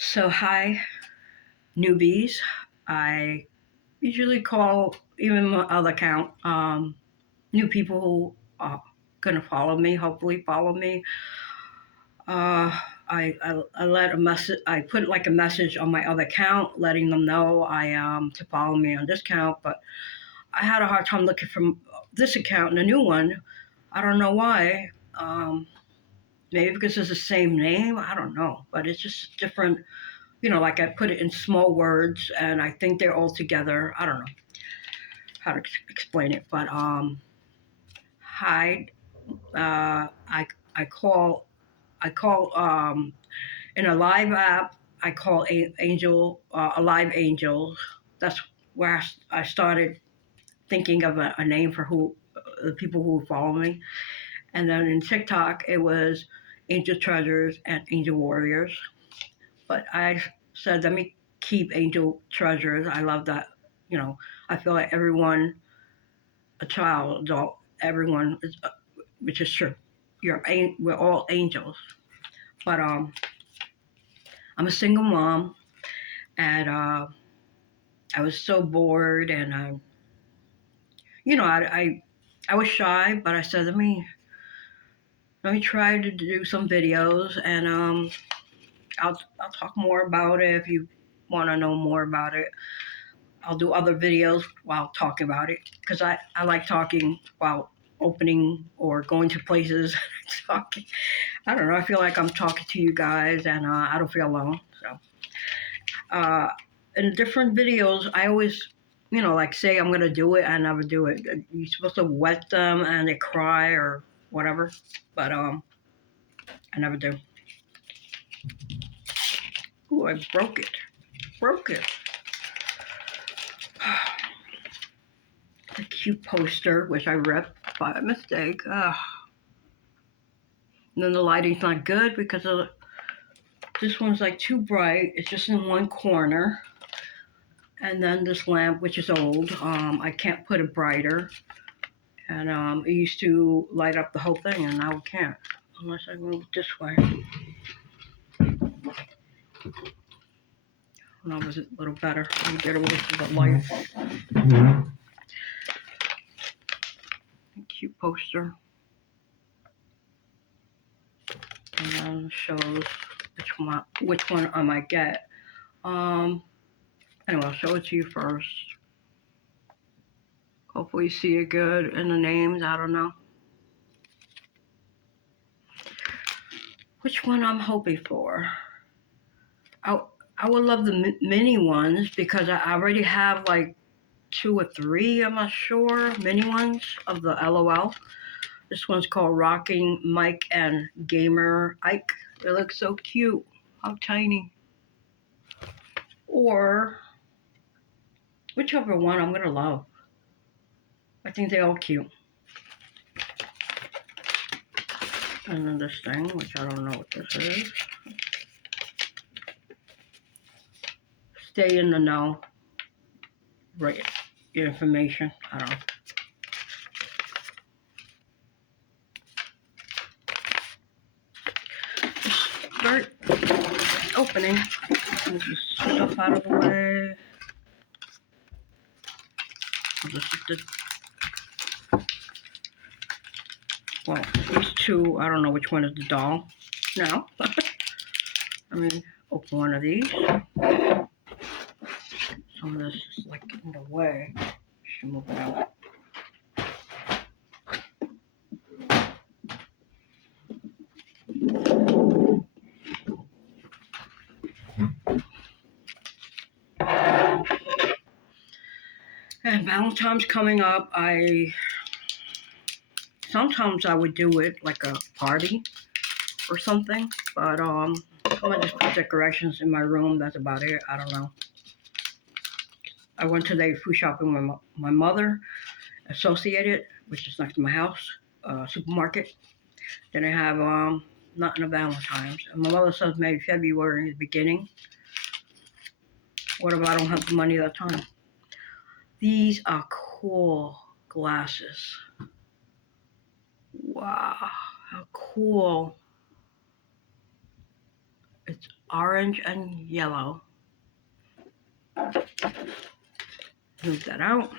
So, hi, newbies. I usually call even my other account new people who are gonna follow me. Hopefully, follow me. Uh, I let a message. I put like a message on my other account, letting them know I to follow me on this account. But I had a hard time looking for this account and a new one. I don't know why. Maybe because it's the same name. I don't know, but it's just different. Like I put it in small words, and I think they're all together. I don't know how to explain it, but hide. I call in a live app. I call Angel a live angel. That's where I started thinking of a name for who the people who follow me. And then in TikTok, it was Angel Treasures and Angel Warriors. But I said, let me keep Angel Treasures. I love that. You know, I feel like everyone, a child, adult, everyone is, which is true. We're all angels. But I'm a single mom, and I was so bored, and I was shy, but I said, let me try to do some videos, and I'll talk more about it if you want to know more about it. I'll do other videos while talking about it because I like talking while opening or going to places. Talking. I don't know. I feel like I'm talking to you guys, and I don't feel alone. So, in different videos, I always, like say I'm gonna do it, I never do it. You're supposed to wet them and they cry or whatever, but I never do. Ooh, I broke it. Broke it. The cute poster, which I ripped by mistake. And then the lighting's not good because this one's like too bright. It's just in one corner. And then this lamp, which is old, I can't put it brighter. And it used to light up the whole thing, and now it can't unless I move this way. Now was it a little better? Let me get away from the light. Mm-hmm. Cute poster. And then shows which one I might get. Um, Anyway, I'll show it to you first. Hopefully you see it good in the names. I don't know. Which one I'm hoping for? I, I would love the mini ones because I already have like 2 or 3, I'm not sure, mini ones of the L.o.l. This one's called Rocking Mike and Gamer Ike. They look so cute. How tiny. Or whichever one I'm gonna love. I think they're all cute. And then this thing, which I don't know what this is. Stay in the know. Right. Information. I don't know. Start opening. Move this stuff out of the way. Well, these two, I don't know which one is the doll now. Let me open one of these. Some of this is like in the way. Should move it out. And Valentine's coming up. Sometimes I would do it like a party or something, but I'm gonna just put decorations in my room. That's about it. I don't know. I went today food shopping with my mother, Associated, which is next to my house, supermarket. Then I have nothing of Valentine's. And my mother says maybe February is the beginning. What if I don't have the money at that time? These are cool glasses. Wow, how cool. It's orange and yellow. Move that out.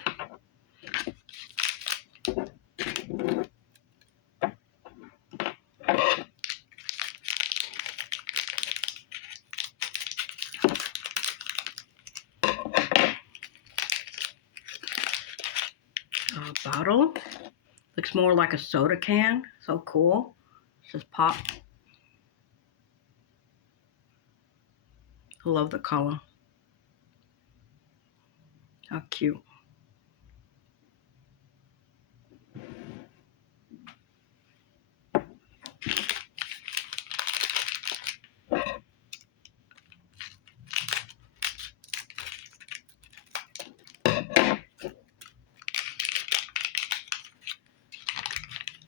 Bottle. Looks more like a soda can. So cool. It says pop. I love the color. How cute.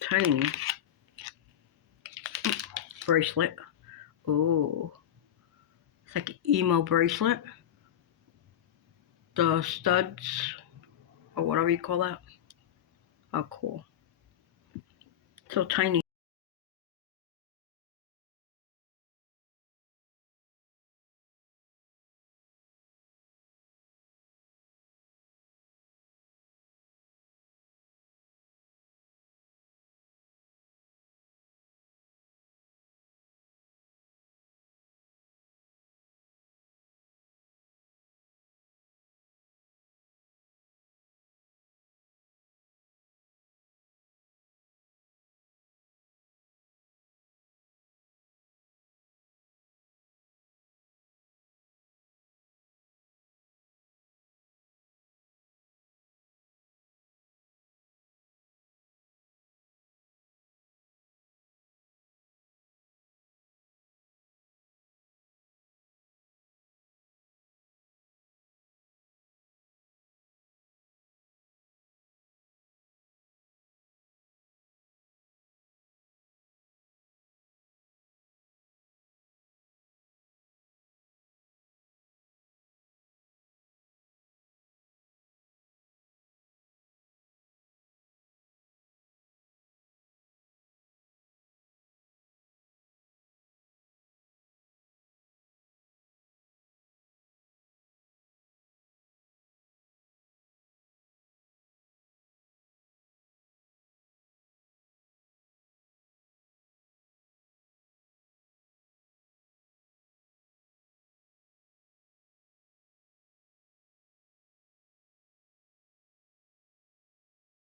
Tiny bracelet. Ooh. It's like an emo bracelet. The studs, or whatever you call that. How cool. So tiny.